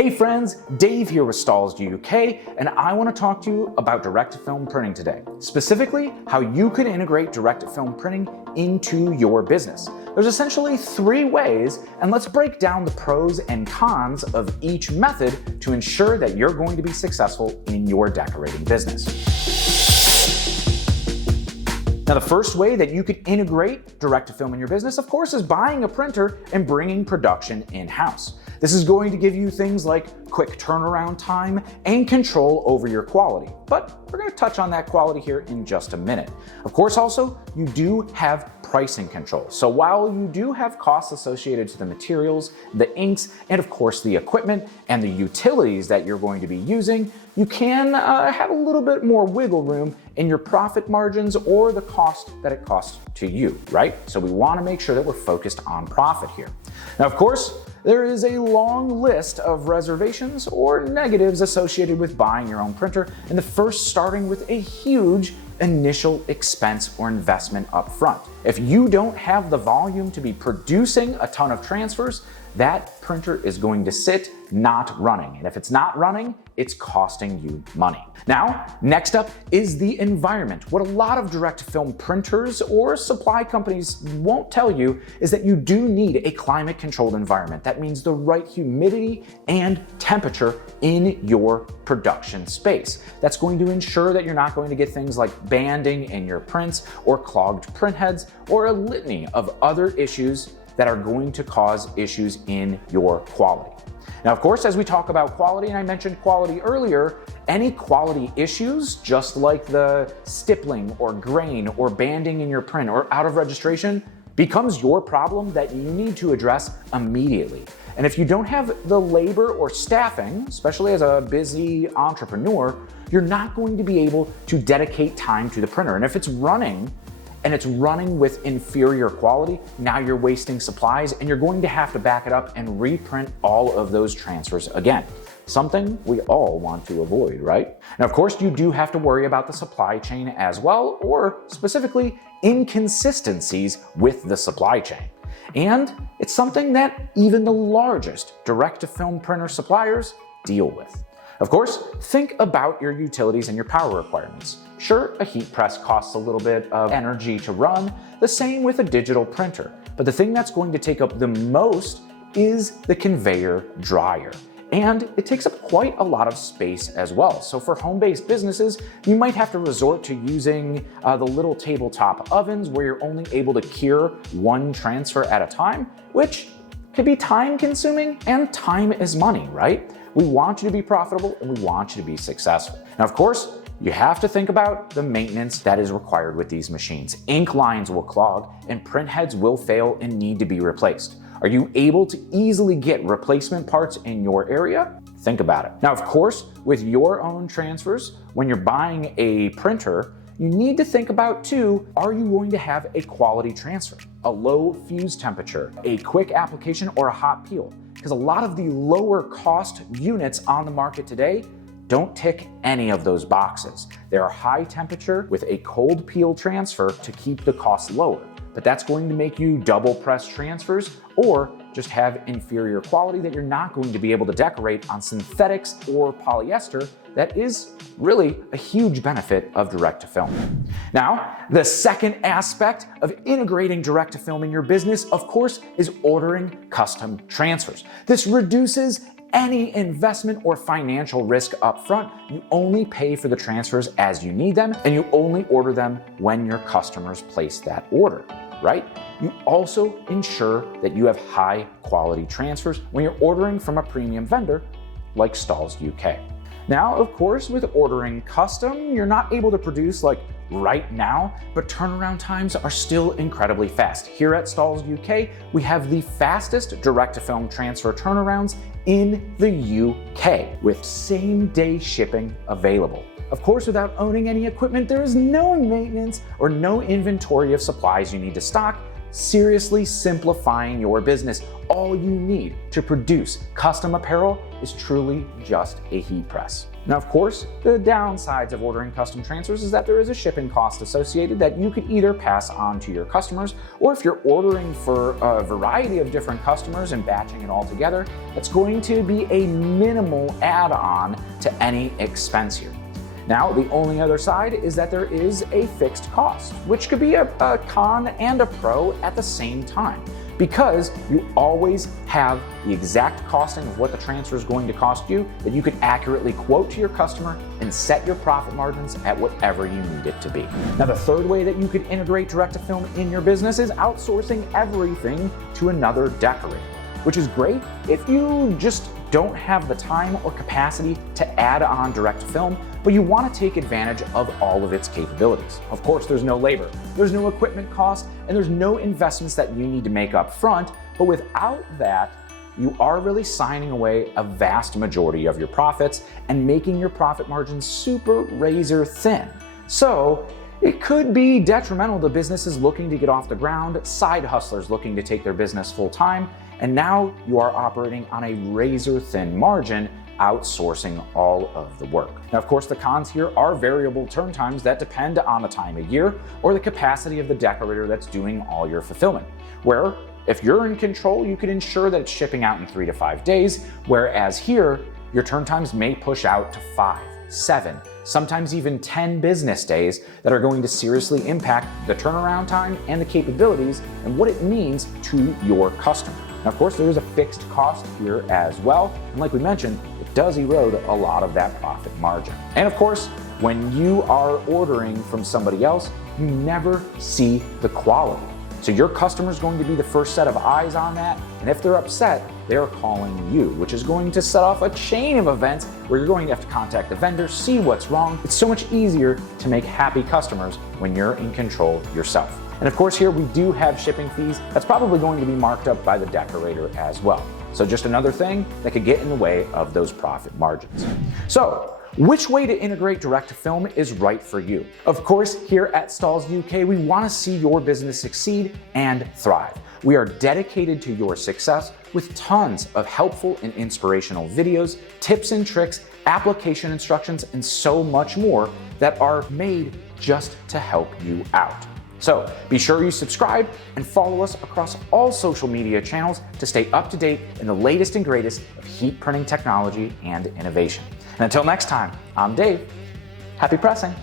Hey friends, Dave here with Stalls UK, and I want to talk to you about direct-to-film printing today. Specifically, how you could integrate direct-to-film printing into your business. There's essentially 3 ways, and let's break down the pros and cons of each method to ensure that you're going to be successful in your decorating business. Now, the first way that you could integrate direct-to-film in your business, of course, is buying a printer and bringing production in-house. This is going to give you things like quick turnaround time and control over your quality. But we're going to touch on that quality here in just a minute. Of course, also, you do have pricing control. So while you do have costs associated to the materials, the inks, and of course the equipment and the utilities that you're going to be using, you can have a little bit more wiggle room in your profit margins or the cost that it costs to you, right? So we want to make sure that we're focused on profit here. Now, of course, there is a long list of reservations or negatives associated with buying your own printer, and the first starting with a huge initial expense or investment up front. If you don't have the volume to be producing a ton of transfers, that printer is going to sit not running. And if it's not running, it's costing you money. Now, next up is the environment. What a lot of direct-to-film printers or supply companies won't tell you is that you do need a climate-controlled environment. That means the right humidity and temperature in your production space. That's going to ensure that you're not going to get things like banding in your prints or clogged print heads or a litany of other issues that are going to cause issues in your quality. Now, of course, as we talk about quality, and I mentioned quality earlier, any quality issues, just like the stippling or grain or banding in your print or out of registration, becomes your problem that you need to address immediately. And if you don't have the labor or staffing, especially as a busy entrepreneur, you're not going to be able to dedicate time to the printer. And if it's running, and it's running with inferior quality, now you're wasting supplies and you're going to have to back it up and reprint all of those transfers again. Something we all want to avoid, right? Now, of course, you do have to worry about the supply chain as well, or specifically inconsistencies with the supply chain. And it's something that even the largest direct-to-film printer suppliers deal with. Of course, think about your utilities and your power requirements. Sure, a heat press costs a little bit of energy to run, the same with a digital printer. But the thing that's going to take up the most is the conveyor dryer. And it takes up quite a lot of space as well. So for home-based businesses, you might have to resort to using the little tabletop ovens where you're only able to cure one transfer at a time, which could be time-consuming, and time is money, right? We want you to be profitable and we want you to be successful. Now, of course, you have to think about the maintenance that is required with these machines. Ink lines will clog and print heads will fail and need to be replaced. Are you able to easily get replacement parts in your area? Think about it. Now, of course, with your own transfers, when you're buying a printer, you need to think about too, are you going to have a quality transfer, a low fuse temperature, a quick application, or a hot peel? Because a lot of the lower cost units on the market today don't tick any of those boxes. They are high temperature with a cold peel transfer to keep the cost lower. But that's going to make you double press transfers or just have inferior quality that you're not going to be able to decorate on synthetics or polyester. That is really a huge benefit of direct-to-film. Now, the second aspect of integrating direct-to-film in your business, of course, is ordering custom transfers. This reduces any investment or financial risk up front. You only pay for the transfers as you need them, and you only order them when your customers place that order, right? You also ensure that you have high quality transfers when you're ordering from a premium vendor like Stalls UK. Now, of course, with ordering custom, you're not able to produce like right now, but turnaround times are still incredibly fast. Here at Stalls UK, we have the fastest direct-to-film transfer turnarounds in the UK with same-day shipping available. Of course, without owning any equipment, there is no maintenance or no inventory of supplies you need to stock, seriously simplifying your business. All you need to produce custom apparel is truly just a heat press. Now, of course, the downsides of ordering custom transfers is that there is a shipping cost associated that you could either pass on to your customers, or if you're ordering for a variety of different customers and batching it all together, it's going to be a minimal add-on to any expense here. Now, the only other side is that there is a fixed cost, which could be a con and a pro at the same time, because you always have the exact costing of what the transfer is going to cost you that you could accurately quote to your customer and set your profit margins at whatever you need it to be. Now, the third way that you could integrate direct-to-film in your business is outsourcing everything to another decorator, which is great if you just don't have the time or capacity to add on direct-to-film, but you want to take advantage of all of its capabilities. Of course, there's no labor, there's no equipment cost, and there's no investments that you need to make up front, but without that, you are really signing away a vast majority of your profits and making your profit margins super razor thin. So it could be detrimental to businesses looking to get off the ground, side hustlers looking to take their business full time, and now you are operating on a razor thin margin, outsourcing all of the work. Now, of course, the cons here are variable turn times that depend on the time of year or the capacity of the decorator that's doing all your fulfillment, where if you're in control, you can ensure that it's shipping out in 3 to 5 days, whereas here, your turn times may push out to 5, 7, sometimes even 10 business days that are going to seriously impact the turnaround time and the capabilities and what it means to your customer. Now, of course, there is a fixed cost here as well, and like we mentioned, it does erode a lot of that profit margin. And of course, when you are ordering from somebody else, you never see the quality. So your customer is going to be the first set of eyes on that, and if they're upset, they're calling you, which is going to set off a chain of events where you're going to have to contact the vendor, see what's wrong. It's so much easier to make happy customers when you're in control yourself. And of course, here we do have shipping fees. That's probably going to be marked up by the decorator as well. So just another thing that could get in the way of those profit margins. So, which way to integrate direct-to-film is right for you? Of course, here at Stalls UK, we want to see your business succeed and thrive. We are dedicated to your success with tons of helpful and inspirational videos, tips and tricks, application instructions, and so much more that are made just to help you out. So be sure you subscribe and follow us across all social media channels to stay up to date in the latest and greatest of heat printing technology and innovation. And until next time, I'm Dave. Happy pressing.